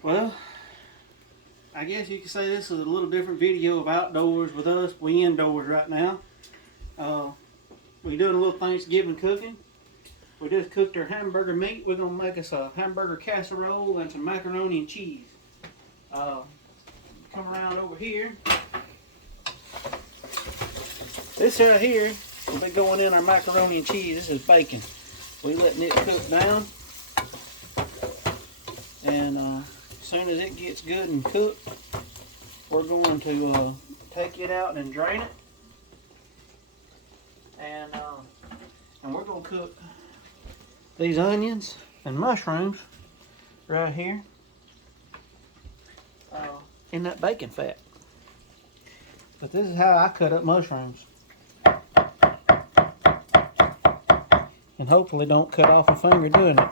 Well, I guess you could say this is a little different video of outdoors with us. We indoors right now. Uh, we doing a little Thanksgiving cooking. We just cooked our hamburger meat. We're gonna make us a hamburger casserole and some macaroni and cheese. Uh, Come around over here. This right here will be going in our macaroni and cheese. This is bacon. We letting it cook down, and as soon as it gets good and cooked, we're going to take it out and drain it, and we're going to cook these onions and mushrooms right here in that bacon fat. But this is how I cut up mushrooms, and hopefully don't cut off a finger doing it.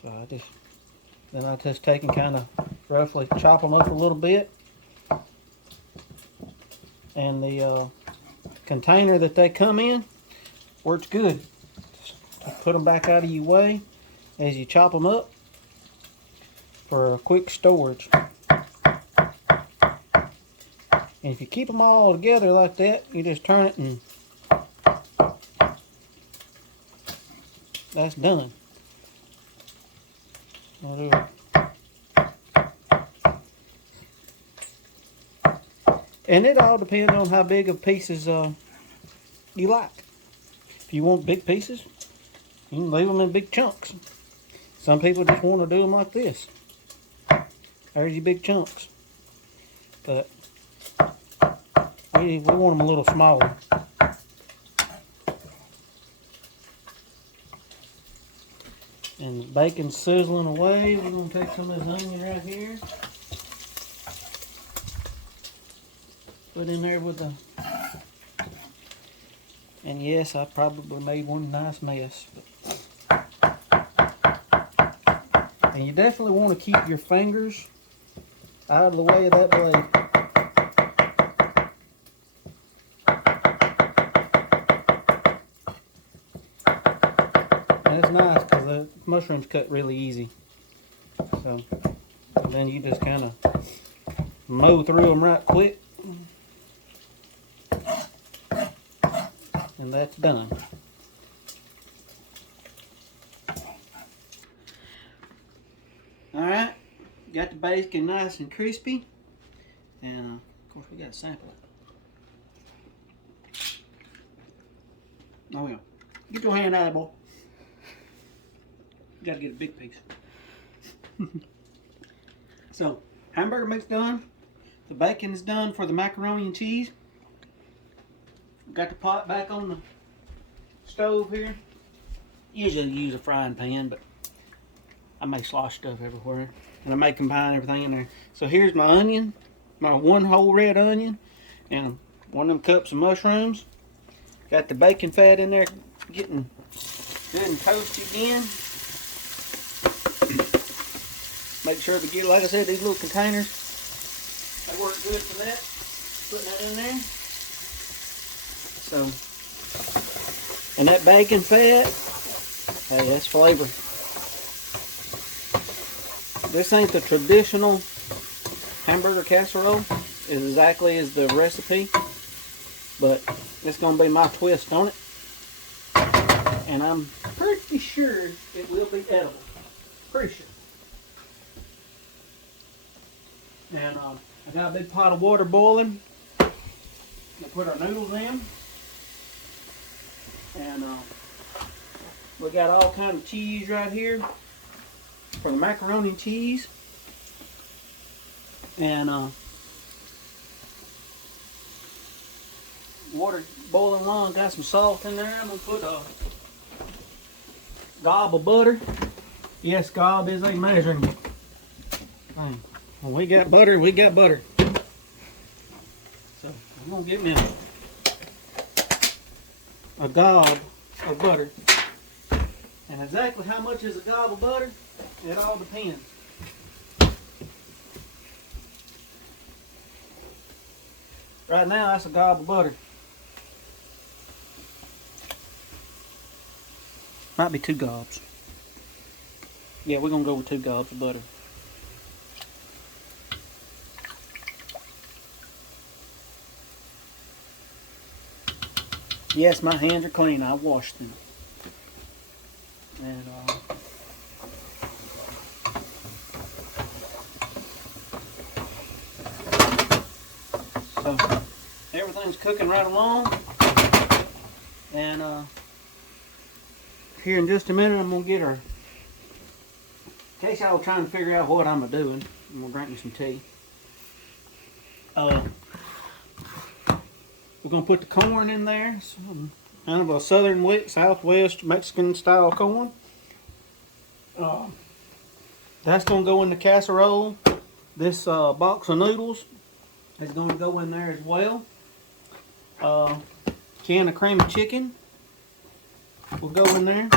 So I just take and kind of roughly chop them up a little bit. And the container that they come in works good. Just put them back out of your way as you chop them up for a quick storage. And if you keep them all together like that, you just turn it and that's done. I'll do it. And it all depends on how big of pieces you like. If you want big pieces, you can leave them in big chunks. Some people just want to do them like this. There's your big chunks. But we want them a little smaller. And the bacon's sizzling away. We're going to take some of this onion right here. Put in there with the... And yes, I probably made one nice mess. And you definitely want to keep your fingers out of the way of that blade. And it's nice because the mushrooms cut really easy. So then you just kind of mow through them right quick. And that's done. Alright, got the bacon nice and crispy. And of course we got to sample it. Oh yeah. Get your hand out of it, boy. You got to get a big piece. So, hamburger meat's done. The bacon is done for the macaroni and cheese. Got the pot back on the stove here. Usually use a frying pan, but I may slosh stuff everywhere. And I may combine everything in there. So here's my onion, my one whole red onion, and one of them cups of mushrooms. Got the bacon fat in there getting good and toasted again. Make sure we get, like I said, these little containers. They work good for that. Putting that in there. So, and that bacon fat, hey, that's flavor. This ain't the traditional hamburger casserole, is exactly as the recipe, but it's gonna be my twist on it, and I'm pretty sure it will be edible. Pretty sure. And I got a big pot of water boiling. We'll put our noodles in. And we got all kind of cheese right here for the macaroni and cheese. And water boiling long, got some salt in there. I'm gonna put a gob of butter. Yes, gob is a measuring thing. When we got butter, we got butter. So I'm gonna get me a gob of butter. And exactly how much is a gob of butter? It all depends. Right now, that's a gob of butter. Might be 2 gobs. Yeah, we're gonna go with 2 gobs of butter. Yes, my hands are clean. I washed them. And so everything's cooking right along. And here in just a minute, I'm gonna get her. In case y'all trying to figure out what I'm doing, I'm gonna drink me some tea. We're gonna put the corn in there. Some kind of a southern southwest Mexican style corn. That's gonna go in the casserole. This box of noodles is gonna go in there as well. Can of cream of chicken will go in there,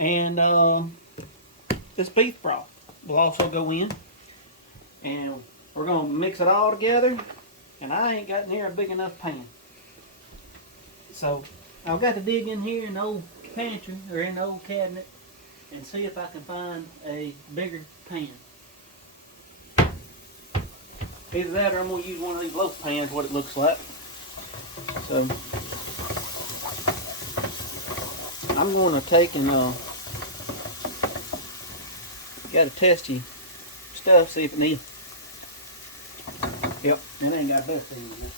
and this beef broth will also go in. And we're gonna mix it all together. And I ain't got near a big enough pan. So I've got to dig in here in the old pantry or in the old cabinet and see if I can find a bigger pan. Either that or I'm going to use one of these loaf pans, what it looks like. So I'm going to take and got to test your stuff, see if it needs. Yep, it ain't got best thing in it.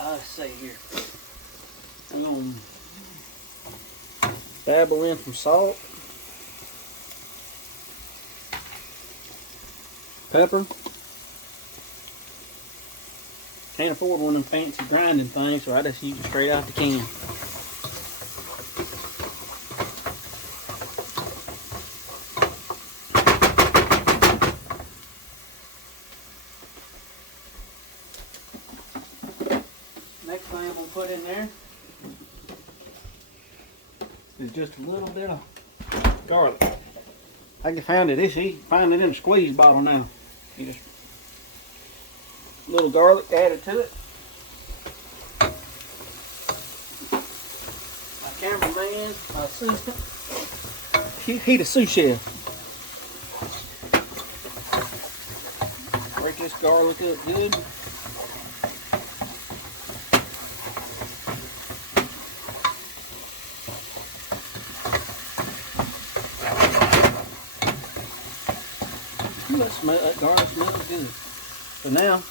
Let's see here. I'm going to dabble in some salt, pepper. Can't afford one of them fancy grinding things, so I just use it straight out the can. Next thing I'm going to put in there is just a little bit of garlic. I can find it. You can find it in a squeeze bottle now. You just a little garlic added to it. My cameraman, my assistant, he the sous chef. Break this garlic up good. That garlic smells good. So now,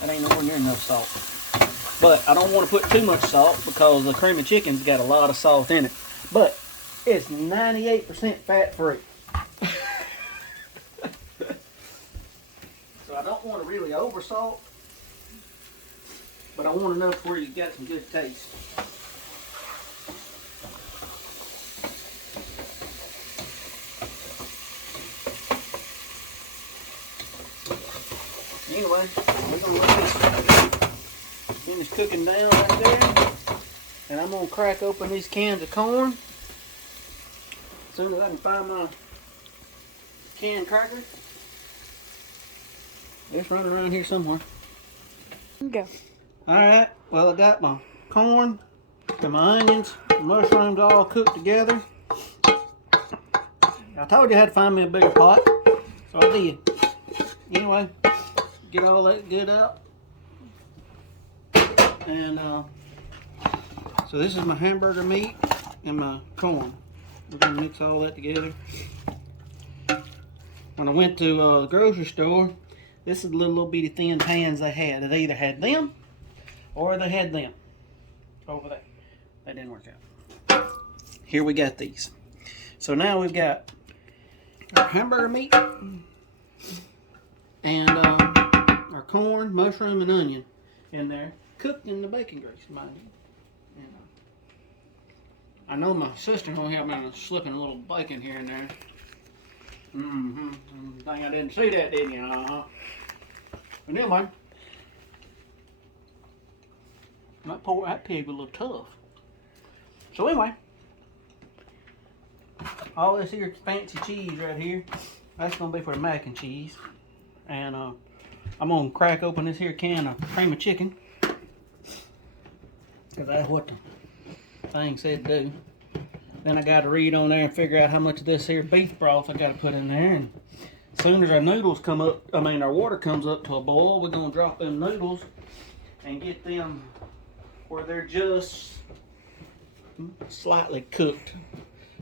that ain't nowhere near enough salt. But I don't want to put too much salt because the cream of chicken's got a lot of salt in it. But it's 98% fat free. So I don't want to really over salt, but I want enough where you got some good taste. Anyway, we're going to let this finish cooking down right there. And I'm going to crack open these cans of corn. As soon as I can find my canned crackers. It's running around here somewhere. Go. Alright, well I got my corn and my onions, mushrooms all cooked together. I told you I had to find me a bigger pot, so I did. Anyway, get all that good out. And so this is my hamburger meat and my corn. We're going to mix all that together. When I went to the grocery store, this is the little bitty thin pans they had. They either had them or they had them over there. That didn't work out. Here we got these. So now we've got our hamburger meat and our corn, mushroom, and onion in there, cooked in the bacon grease, mind you. And, I know my sister will help me slipping a little bacon here and there. Think I didn't see that, didn't you? But anyway, that pig was a little tough. So anyway, all this here fancy cheese right here, that's gonna be for the mac and cheese. And I'm gonna crack open this here can of cream of chicken, because that's what the thing said to do. Then I got to read on there and figure out how much of this here beef broth I got to put in there. And as soon as our noodles come up, our water comes up to a boil, we're gonna drop them noodles and get them where they're just slightly cooked.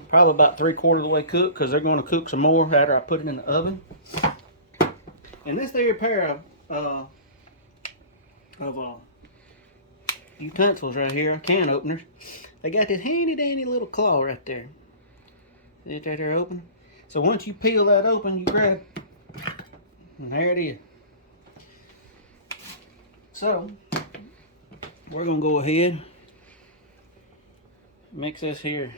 Probably about 3/4 of the way cooked, because they're gonna cook some more after I put it in the oven. And this there pair of utensils right here, can openers, they got this handy dandy little claw right there. See it right there open? So once you peel that open, you grab, and there it is. So we're gonna go ahead, mix this here.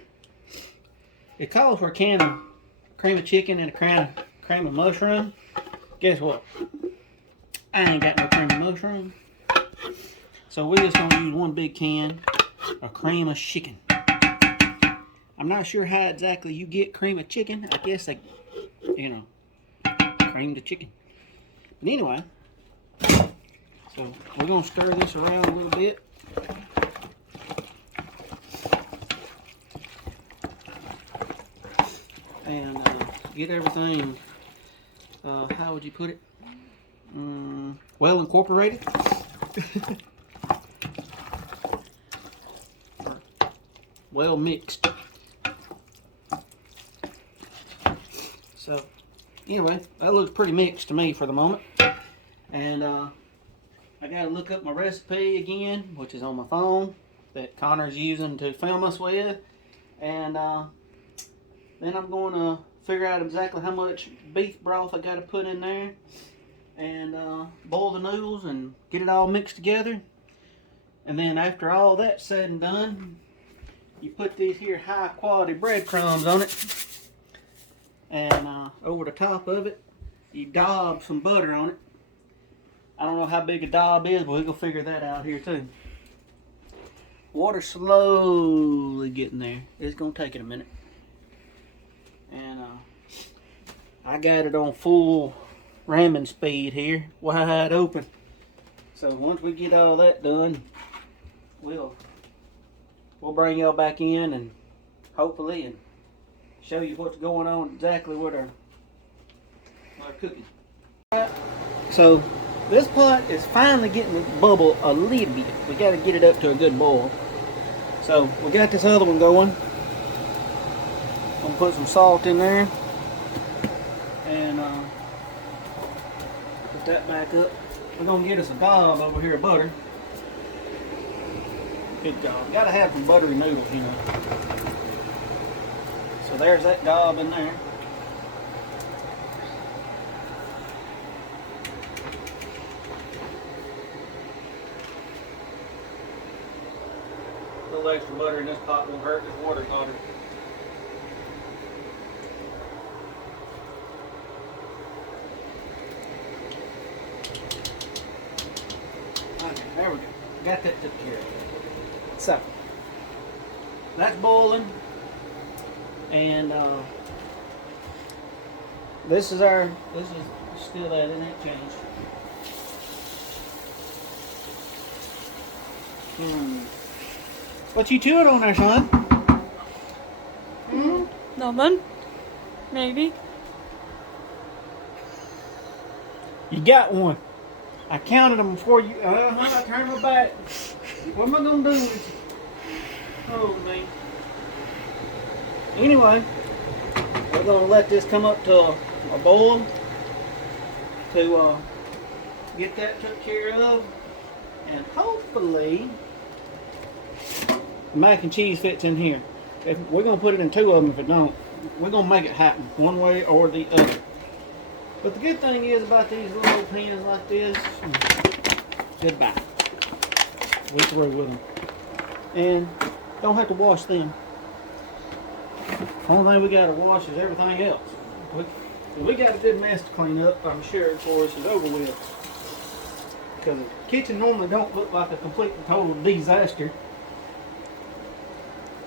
It calls for a can of cream of chicken and a cream of mushroom. Guess what? I ain't got no cream of mushroom. So we're just gonna use one big can of cream of chicken. I'm not sure how exactly you get cream of chicken. I guess they, cream the chicken. But anyway, so we're gonna stir this around a little bit. And get everything, how would you put it? Well incorporated. Well mixed. So anyway, that looks pretty mixed to me for the moment. And I gotta look up my recipe again, which is on my phone, that Connor's using to film us with. And then I'm going to figure out exactly how much beef broth I got to put in there, and boil the noodles and get it all mixed together. And then after all that's said and done, you put these here high quality breadcrumbs on it, and over the top of it you daub some butter on it. I don't know how big a daub is, but we're going to figure that out here too. Water slowly getting there. It's going to take it a minute. And I got it on full ramming speed here, wide open. So once we get all that done, we'll bring y'all back in and hopefully and show you what's going on exactly with our cooking. So this pot is finally getting to bubble a little bit. We got to get it up to a good boil. So we got this other one going. I'm gonna put some salt in there and put that back up. We're gonna get us a gob over here of butter. Good gob. Gotta have some buttery noodles, So there's that gob in there. A little extra butter in this pot won't hurt. This water's hotter. There we go. Got that took care of. So that's boiling, and this is still that, it ain't changed. What you chewing on there, son? Nothing. Maybe. You got one. I counted them before you. I turned my back. What am I gonna do with you? Oh man. Anyway, we're gonna let this come up to a boil to get that took care of, and hopefully the mac and cheese fits in here. If we're gonna put it in two of them. If it don't, we're gonna make it happen one way or the other. But the good thing is about these little pans like this, goodbye. We're through with them. And don't have to wash them. Only thing we got to wash is everything else. We got a good mess to clean up, I'm sure, before this is over with. Because the kitchen normally don't look like a complete and total disaster.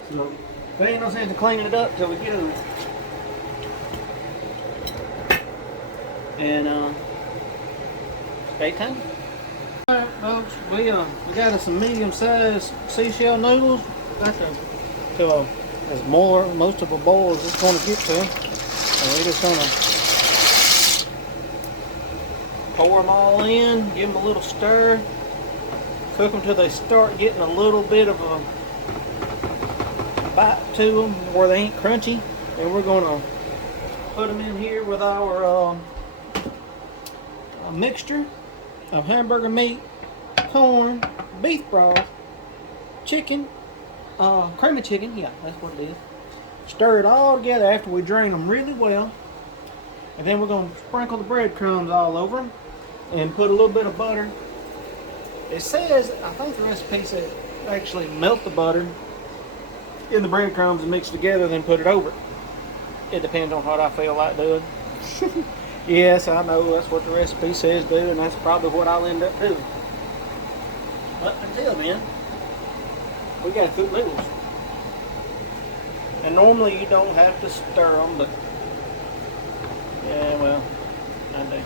So there ain't no sense in cleaning it up till we get it. And Daytime. Alright folks, we got us some medium-sized seashell noodles. Got to as most of a boil as it's gonna get to. So we're just gonna pour them all in, give them a little stir, cook them till they start getting a little bit of a bite to them where they ain't crunchy. And we're gonna put them in here with our mixture of hamburger meat, corn, beef broth, chicken, cream of chicken, yeah, that's what it is. Stir it all together after we drain them really well. And then we're going to sprinkle the breadcrumbs all over them and put a little bit of butter. It says, I think the recipe says actually melt the butter in the breadcrumbs and mix together, then put it over it. It depends on what I feel like doing. Yes, I know that's what the recipe says do, and that's probably what I'll end up doing. But until then, we got to cook noodles. And normally you don't have to stir them, but yeah, well, I do.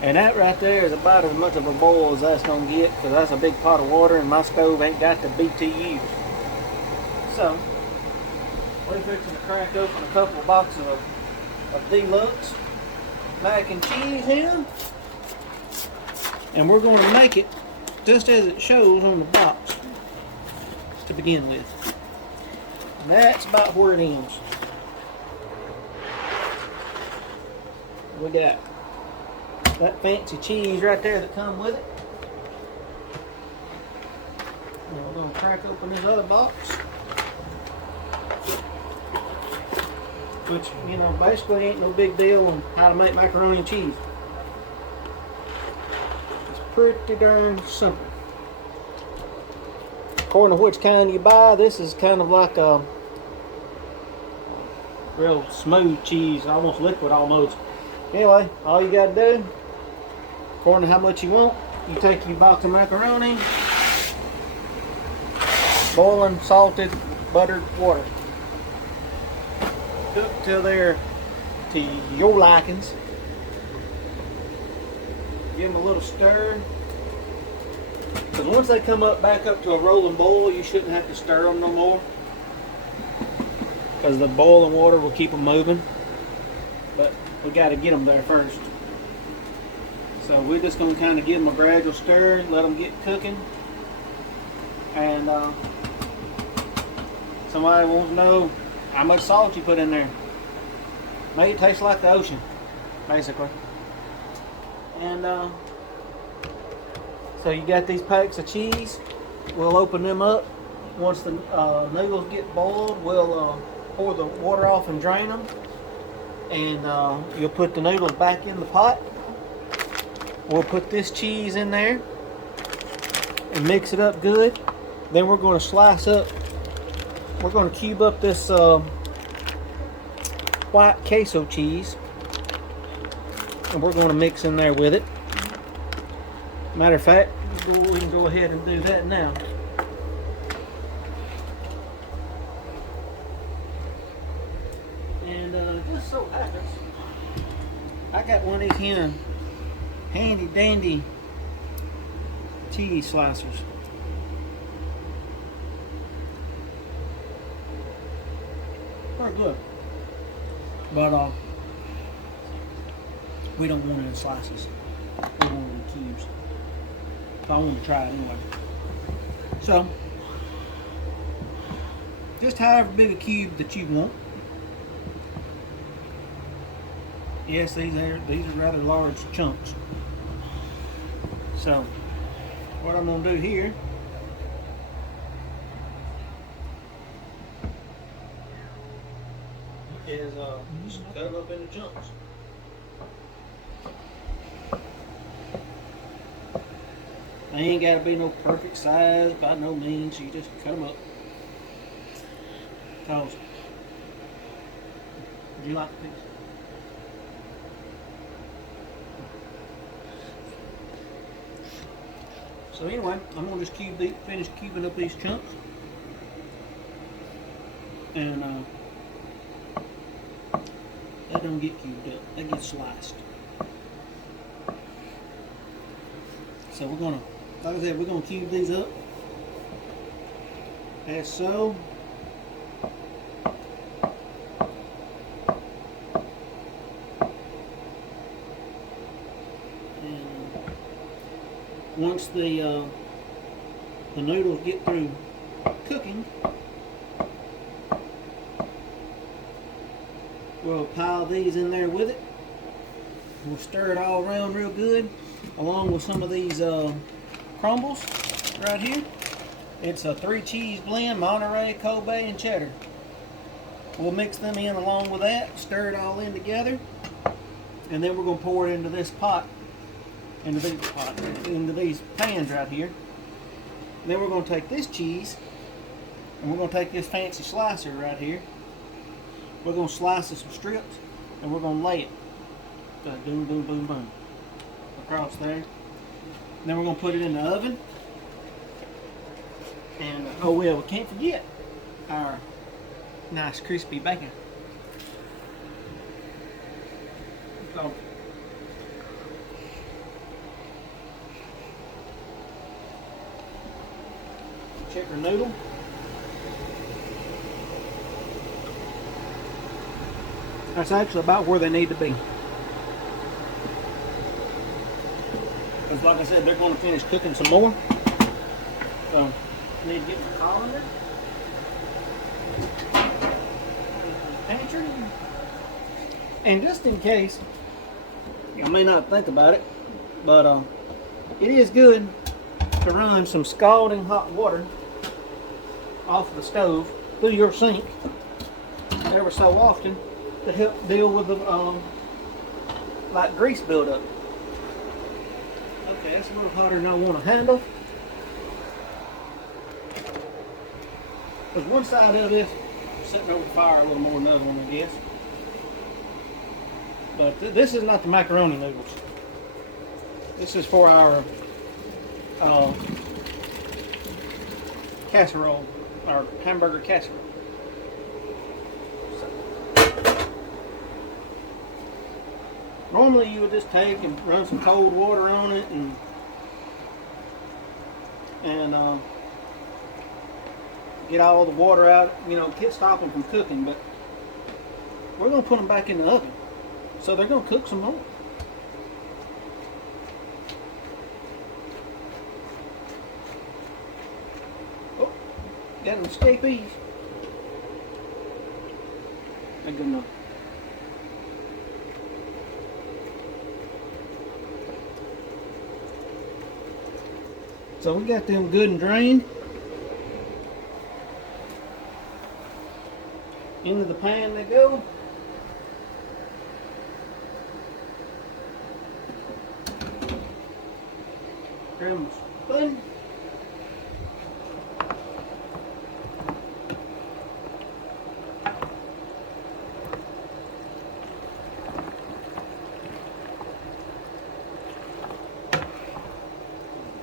And that right there is about as much of a boil as that's going to get, because that's a big pot of water and my stove ain't got the BTUs. So, we're fixing to crack open a couple of boxes of deluxe mac and cheese here. And we're going to make it just as it shows on the box to begin with. And that's about where it ends. We got that fancy cheese right there that comes with it. And we're going to crack open this other box. Which, you know, basically ain't no big deal on how to make macaroni and cheese. It's pretty darn simple. According to which kind you buy, this is kind of like a real smooth cheese, almost liquid almost. Anyway, all you gotta do, according to how much you want, you take your box of macaroni, boiling, salted, buttered water. Cook till they're to your likings. Give them a little stir. Because once they come up back up to a rolling boil, you shouldn't have to stir them no more. Because the boiling water will keep them moving. But we got to get them there first. So we're just going to kind of give them a gradual stir, let them get cooking. And somebody wants to know how much salt you put in there. Make it taste like the ocean, basically. And so you got these packs of cheese. We'll open them up. Once the noodles get boiled, we'll pour the water off and drain them. And you'll put the noodles back in the pot. We'll put this cheese in there and mix it up good. Then we're going to slice up. We're going to cube up this white queso cheese, and we're going to mix in there with it. Matter of fact, we can go ahead and do that now. And just so happens, I got one of these here handy dandy cheese slicers. Pretty good. But we don't want it in slices. We want it in cubes. So I want to try it anyway. So, just however big a cube that you want. Yes, these are rather large chunks. So, what I'm going to do here is just cut them up into chunks. They ain't got to be no perfect size by no means. You just cut them up. Cause would you like the piece? So anyway, I'm gonna just finish cubing up these chunks, and that don't get cubed up. That gets sliced. So we're gonna, like I said, we're gonna cube these up as so. And once the noodles get through cooking, we'll pile these in there with it. We'll stir it all around real good, along with some of these crumbles right here. It's a 3 cheese blend, Monterey, Kobe, and cheddar. We'll mix them in along with that, stir it all in together, and then we're going to pour it into this pot, into these pans right here. And then we're going to take this cheese, and we're going to take this fancy slicer right here. We're going to slice it some strips, and we're going to lay it. Boom, boom, boom, boom. Across there. And then we're going to put it in the oven. And, oh well, we can't forget our nice crispy bacon. So, check our noodle. That's actually about where they need to be. Because like I said, they're going to finish cooking some more. So, need to get my colander. Pantry. And just in case, I may not think about it, but it is good to run some scalding hot water off the stove through your sink every so often to help deal with the like grease buildup. Okay, that's a little hotter than I want to handle. Because one side of this is sitting over the fire a little more than the other one, I guess. But this is not the macaroni noodles. This is for our casserole, our hamburger casserole. Normally you would just take and run some cold water on it and get all the water out, you know, stop them from cooking, but we're going to put them back in the oven. So they're going to cook some more. Oh, got an escapees. They're good enough. So we got them good and drained. Into the pan they go. Grab my spoon.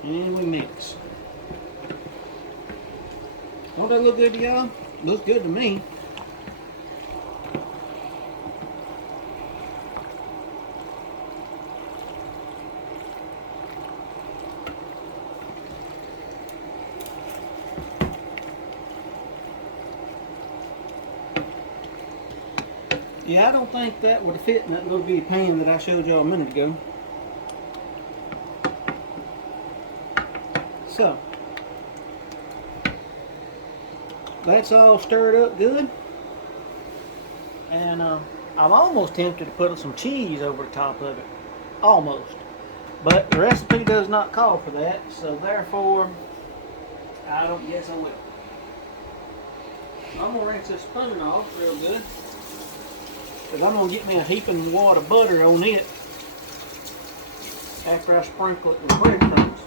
And we mix. Don't that look good to y'all? Looks good to me. Yeah, I don't think that would fit in that little bitty pan that I showed y'all a minute ago. So, that's all stirred up good. And I'm almost tempted to put some cheese over the top of it. Almost. But the recipe does not call for that, so therefore, I don't guess I will. I'm going to rinse this spoon off real good. Because I'm going to get me a heaping wad of butter on it after I sprinkle it with breadcrumbs.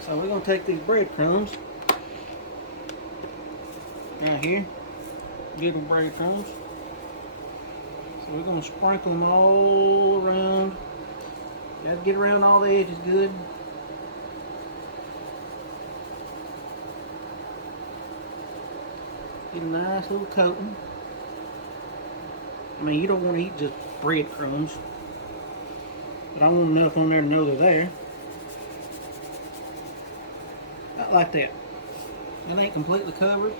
So we're going to take these breadcrumbs right here, get them breadcrumbs. So we're going to sprinkle them all around. Got to get around all the edges good. Get a nice little coating. I mean, you don't want to eat just breadcrumbs. But I want enough on there to know they're there. Not like that. It ain't completely covered.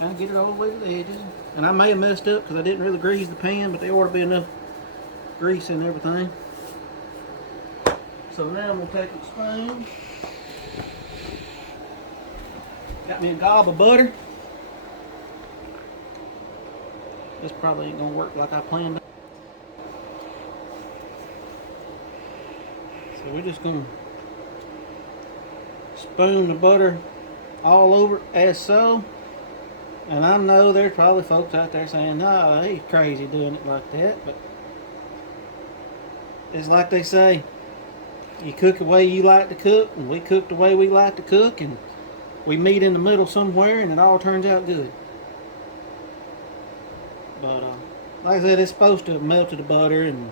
I get it all the way to the edges. And I may have messed up because I didn't really grease the pan, but there ought to be enough grease and everything. So now I'm going to take a spoon. Got me a gob of butter. This probably ain't going to work like I planned. So we're just going to spoon the butter all over as so. And I know there's probably folks out there saying, no, he's crazy doing it like that. But it's like they say, you cook the way you like to cook, and we cook the way we like to cook, and we meet in the middle somewhere, and it all turns out good. But like I said, it's supposed to have melted the butter and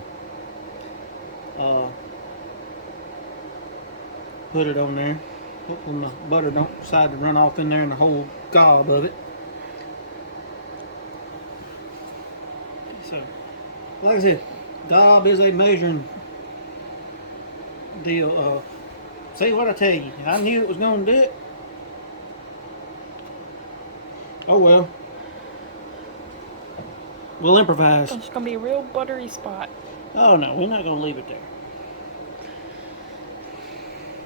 put it on there. When the butter don't decide to run off in there and the whole gob of it. So, like I said, gob is a measuring deal. See what I tell you, I knew it was going to do it. Oh well. We'll improvise. It's gonna be a real buttery spot. Oh no, we're not gonna leave it there.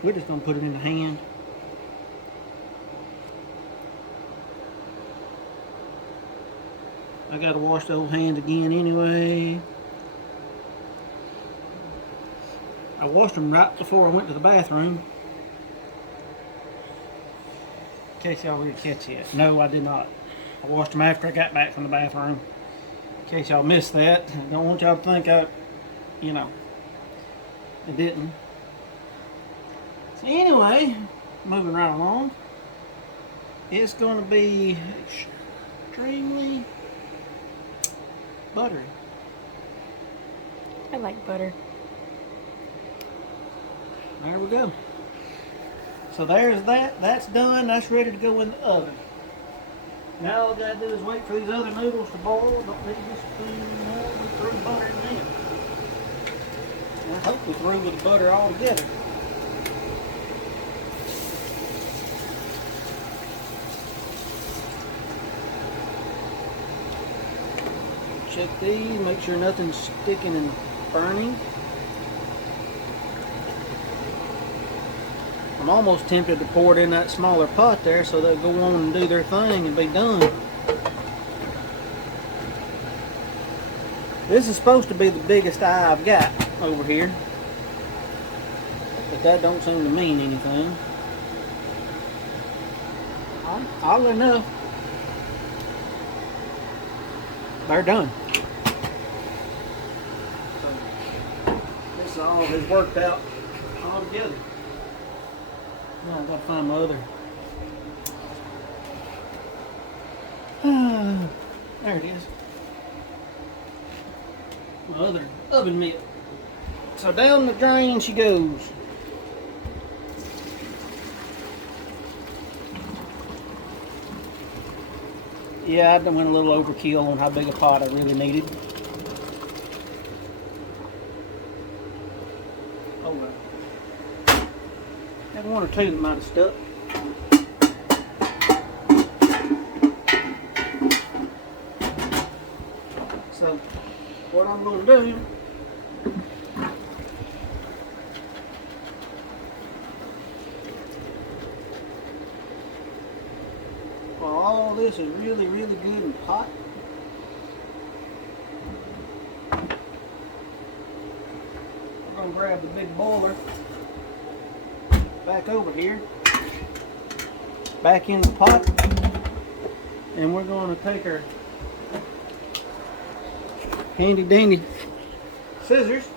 We're just gonna put it in the hand. I gotta wash those hands again anyway. I washed them right before I went to the bathroom. In case y'all didn't catch it. No, I did not. I washed them after I got back from the bathroom. In case y'all missed that. I don't want y'all to think I didn't. So anyway, moving right along. It's going to be extremely buttery. I like butter. There we go. So there's that. That's done. That's ready to go in the oven. Now all I gotta do is wait for these other noodles to boil. Don't need this spoon more. We threw butter in them. And I hope we threw with the butter all together. Check these, make sure nothing's sticking and burning. I'm almost tempted to pour it in that smaller pot there so they'll go on and do their thing and be done. This is supposed to be the biggest eye I've got over here. But that don't seem to mean anything. Oddly enough, they're done. So, this all has worked out all together. Now I've got to find my other. There it is. My other oven mitt. So down the drain she goes. Yeah, I went a little overkill on how big a pot I really needed. Oh well. Had one or two that might have stuck. So, what I'm going to do, while all this is really, really good and hot, we're going to grab the big boiler back over here, back in the pot, and we're going to take our handy dandy scissors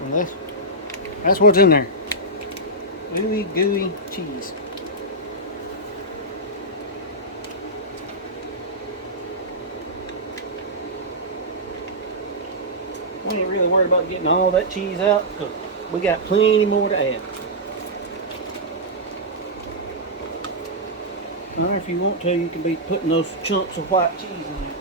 and that's what's in there. Gooey, gooey cheese. We ain't really worried about getting all that cheese out because we got plenty more to add. Or if you want to, you can be putting those chunks of white cheese in there.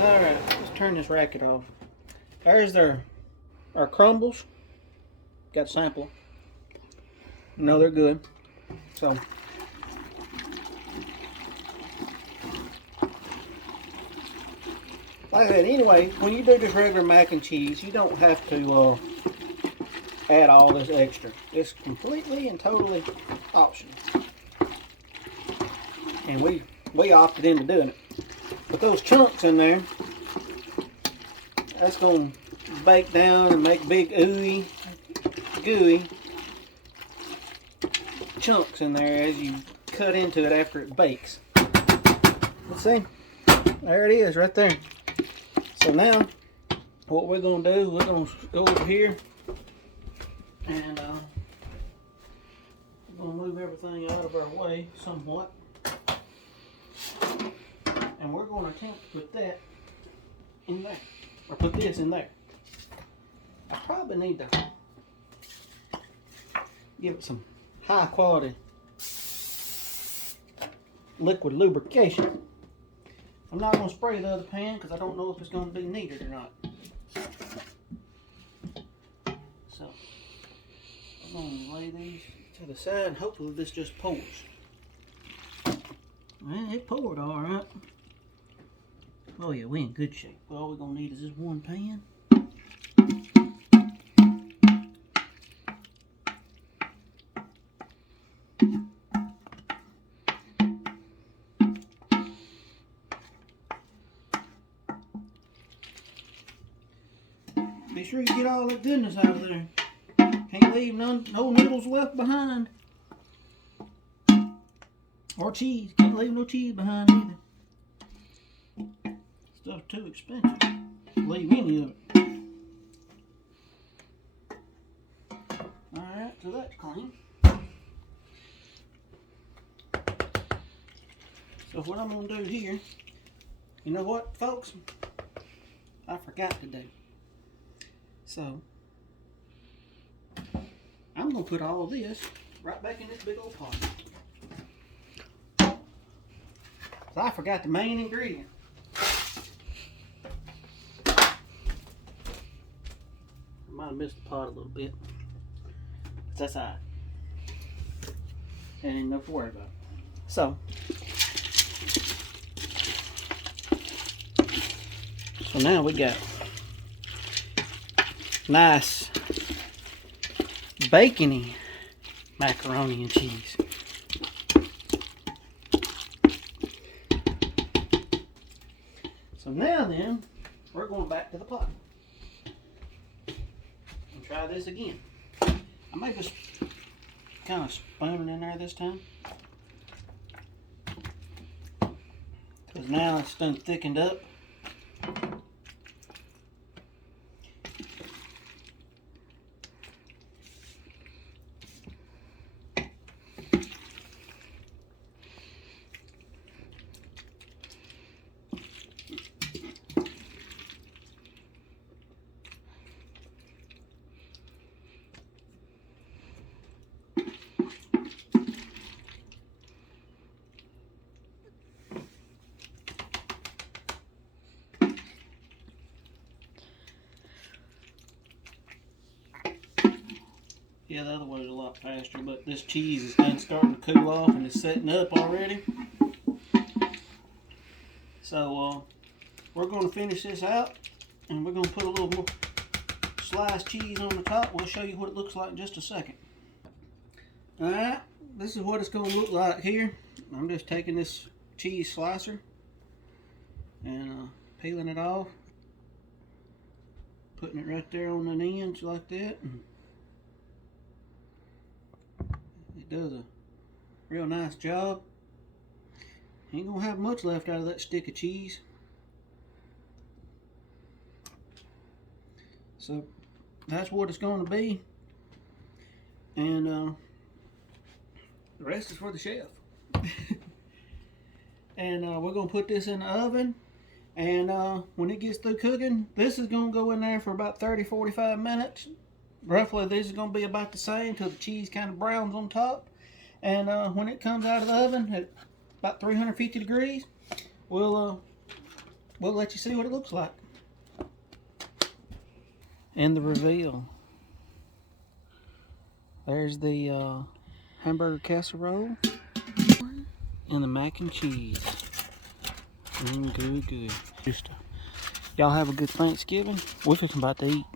Alright, let's turn this racket off. There's our crumbles. Got a sample. You know they're good. So, like I said, anyway, when you do just regular mac and cheese, you don't have to add all this extra. It's completely and totally optional. And we opted into doing it. But those chunks in there, that's going to bake down and make big ooey, gooey chunks in there as you cut into it after it bakes. Let's see, there it is right there. So now, what we're going to do, we're going to go over here and we're going to move everything out of our way somewhat. And we're going to attempt to put that in there, or put this in there. I probably need to give it some high quality liquid lubrication. I'm not going to spray the other pan because I don't know if it's going to be needed or not. So I'm going to lay these to the side and hopefully this just pours. Well, it poured all right. Oh yeah, we in good shape. All we're gonna need is this one pan. Be sure you get all that goodness out of there. Can't leave no noodles left behind. Or cheese. Can't leave no cheese behind either. Stuff's too expensive to leave any of it. Alright, so that's clean. So what I'm going to do here, you know what, folks? I forgot to do. So, I'm going to put all of this right back in this big old pot. So I forgot the main ingredient. I might have missed the pot a little bit. But that's alright. Ain't enough to worry about. So now we got nice bacony macaroni and cheese. So now then, we're going back to the pot. And try this again. I may just kind of spoon it in there this time. Because now it's done thickened up. Yeah, the other one's a lot faster, but this cheese is done starting to cool off and it's setting up already. So we're going to finish this out and we're going to put a little more sliced cheese on the top. We'll show you what it looks like in just a second. Alright, this is what it's going to look like here. I'm just taking this cheese slicer and peeling it off. Putting it right there on the ends like that. It does a real nice job. Ain't gonna have much left out of that stick of cheese. So that's what it's going to be. And the rest is for the chef. And we're going to put this in the oven. And when it gets through cooking, this is going to go in there for about 30-45 minutes. Roughly, this is going to be about the same till the cheese kind of browns on top. And when it comes out of the oven at about 350 degrees, we'll let you see what it looks like. And the reveal. There's the hamburger casserole and the mac and cheese. Good. Y'all have a good Thanksgiving. We're about to eat.